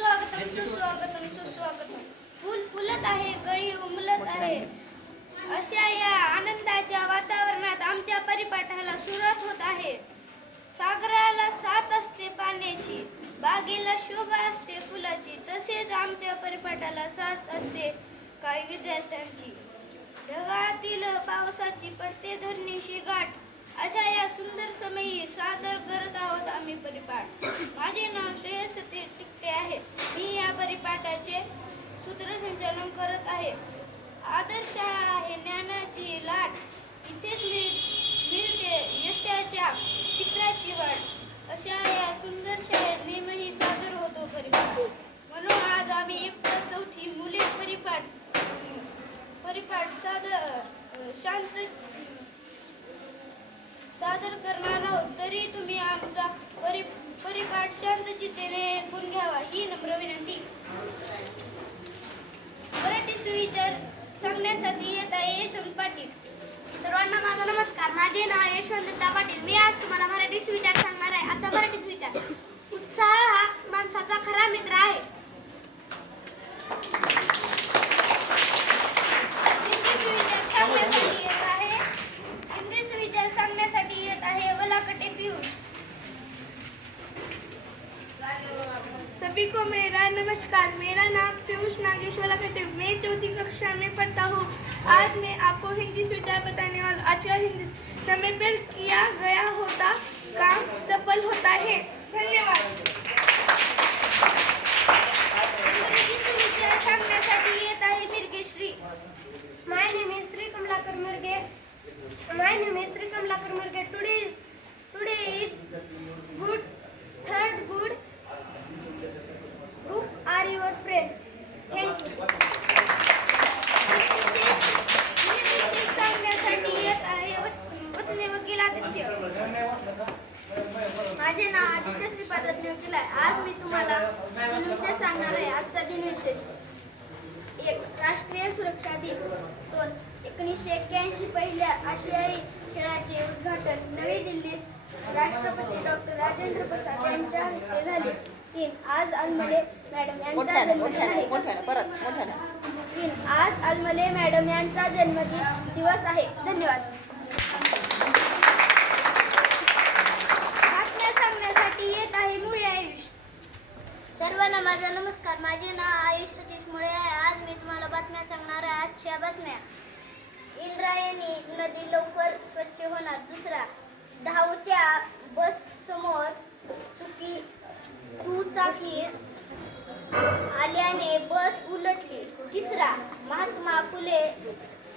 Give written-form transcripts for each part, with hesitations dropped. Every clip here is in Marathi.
सुस्वागतम सुस्वागतम सुस्वागतम. फुल फुलत आहे, कळी उमलत आहे. अशा या आनंदाच्या वातावरणात आमच्या परिपाठाला सुरुवात होत आहे. सागराला साथ असते पाण्याची, बागेला शोभा असते फुलाची, तसेच आमच्या परिपाठाला साथ असते काही विद्यार्थ्यांची. ढगातील पावसाची पडते धरणीशी गाठ. अशा या सुंदर समयी सादर करत आहोत आम्ही परिपाठ. माझे नाव श्रेयस सतीश टिकटे आहे. मी या परिपाठाचे सूत्रसंचालन करत आहे. आदर्श शाळा आहे ज्ञानाची लाट, इथेच मिळते यशाच्या शिखराची वाट. अशा या सुंदर शाळेत नेहमी सादर होतो परिपाठ. म्हणून आज आम्ही इयत्ता चौथी मुले परिपाठ सादर करणार आहोत. तरी तुम्ही आमचा परिपाठ शांत चित्तेने ऐकून घ्यावा ही नम्र विनंती. मराठी सुविचार सांगण्यासाठी येत आहे यशवंत पाटील. सर्वांना माझा नमस्कार. माझे नाव यशवंत पाटील. मी आज तुम्हाला मराठी सुविचार सांगणार आहे. आजचा मराठी सुविचार: उत्साह हा माणसाचा खरा मित्र आहे. हिंदी सुविचार सांगण्यासाठी येत आहे वलाकटे पीयूष. सभी को मेरा नमस्कार. मेरा नाम पीयूष नागेश वलाकटे. मैं चौथी कक्षा में पढ़ता हूँ. आज मैं आपको हिंदी सुविचार बताने वाला. अच्छा हिंदी समय पर किया गया होता काम सफल होता है. धन्यवाद. इंग्रजी सुविचार सांगण्यासाठी येत आहे मिरगे Shri. My name is Sri Kamlakar Murge. Today is good. Third good. Book are your friend. Thank you. विशेष सांगण्यासाठी येत आहे वतने वकील आदित्य. माझे नाव आदित्य श्रीपाद वकील आहे. आज मी तुम्हाला दिनविशेष सांगणार आहे. आजचा दिनविशेष: 1. राष्ट्रीय सुरक्षा दिन. 2. 1981 पहिल्या आशियाई खेळाचे उद्घाटन नवी दिल्लीत राष्ट्रपती डॉक्टर राजेंद्र प्रसाद यांच्या हस्ते झाले. 3. आज अलमले मॅडम यांचा जन्मदिन आहे. 3. आज अलमले मॅडम यांचा जन्मदिन दिवस आहे. धन्यवाद. बातम्या सांगण्यासाठी येत आहे मुळे आयुष. सर्वांना माझा नमस्कार. माझे नाव आयुष सतीश मुळे आहे. आज मी तुम्हाला बातम्या सांगणार आहे. आजच्या बातम्या: इंद्रायणी नदी लवकर स्वच्छ होणार. 2. धावत्या बस समोर दुचाकी आल्याने बस उलटली. 3. महात्मा फुले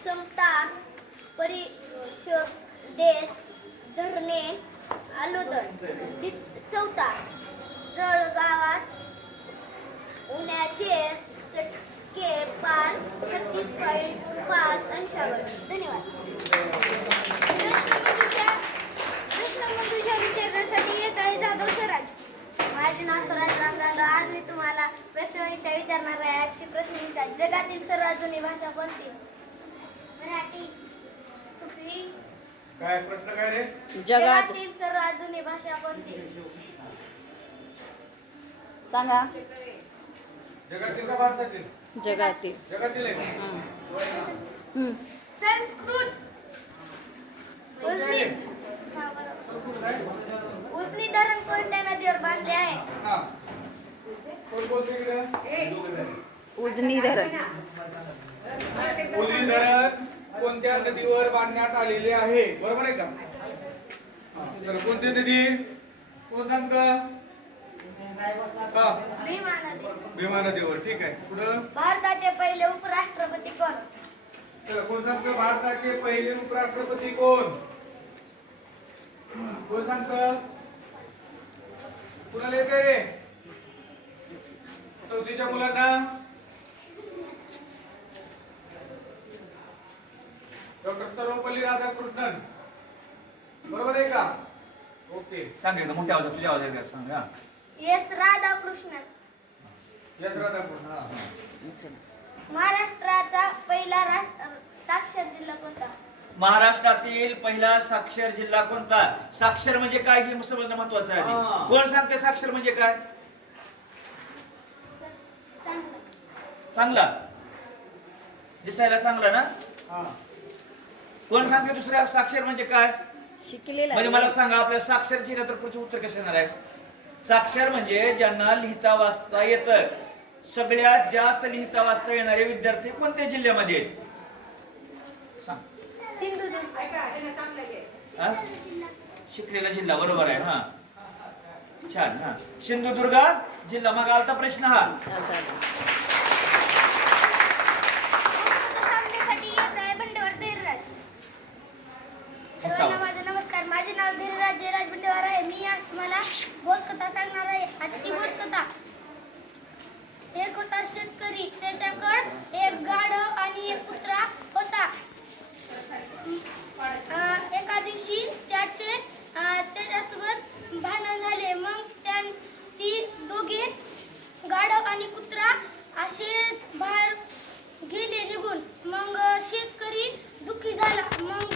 समता परिषदेत धरणे आंदोलन. 4. जळगावात उन्हाचे चटके पार 36.5 अंशावर. धन्यवाद. प्रश्नमंजुषा विचारण्यासाठी येत आहे जाधव स्वराज. माझे नाव स्वराज रामदादा. आज मी तुम्हाला प्रश्नमंजुषा विचारणार आहे. आजची प्रश्नमंजुषा: जगातील सर्वात जुनी भाषा कोणती? मराठी. चुकली. काय प्रश्न काय रे? जगातील सर्वात जुनी भाषा कोणती? सांगा. जगातील का भारतातील? जगातील. जगातील आहे. संस्कृत. काय? उजनी धरण कोणत्या नदीवर बांधले आहे? हा. कोण बोलते इकडे? उजनी धरण. उजनी धरण कोणत्या नदीवर बांधण्यात आलेले आहे? बरोबर आहे का? हा. तर कोणती नदी? कोण सांगत? हा. भीमा नदी. भीमा नदीवर. ठीक आहे. पुढं भारताचे पहिले उपराष्ट्रपती कोण? तर कोण सांगत? भारताचे पहिले उपराष्ट्रपती कोण? कोण सांगत? कुणाला येते रे? चौथीच्या मुलांना? डॉक्टर सर्वपल्ली राधाकृष्णन. बरोबर आहे का? ओके. सांग एकदा मोठ्या आवाजात, तुझ्या आवाजात काय सांग. एस राधाकृष्णन. यस राधाकृष्ण. हा. महाराष्ट्राचा पहिला साक्षर जिल्हा कोणता? महाराष्ट्रातील पहिला साक्षर जिल्हा कोणता? साक्षर म्हणजे काय हे समजणं महत्वाचं आहे. कोण सांगते साक्षर म्हणजे काय? चांगला दिसायला चांगला ना? हा. कोण सांगते दुसऱ्या? साक्षर म्हणजे काय? शिकलेला म्हणजे आहे. मला सांगा, आपल्या साक्षर चिन्ह तर पुढचे उत्तर कसं येणार आहे? साक्षर म्हणजे ज्यांना लिहिता वाचता येतं. सगळ्यात जास्त लिहिता वाचता येणारे विद्यार्थी कोणत्या जिल्ह्यामध्ये आहेत? सांग. सिंधुदुर्ग. हा? शिकलेला जिल्हा, बरोबर आहे. हा, छान. हा, सिंधुदुर्ग जिल्हा. मग आलता प्रश्न हा. चालतं. सांगण्यासाठी येत आहे बंडेवार धीरराज. सर्वांना माझा नमस्कार. माझे नाव धीरराज जयराज बंडेवार आहे. मी आज तुम्हाला बोधकथा सांगणार आहे. आजची बोधकथा. एक होता शेतकरी, त्याच्याकडे एक गाढव आणि एक कुत्रा होता. एका दिवशी त्याच्यासोबत भांडण झाले. मग ती दोघे गाढव आणि कुत्रा असेच बाहेर गेले निघून. मग शेतकरी दुःखी झाला. मग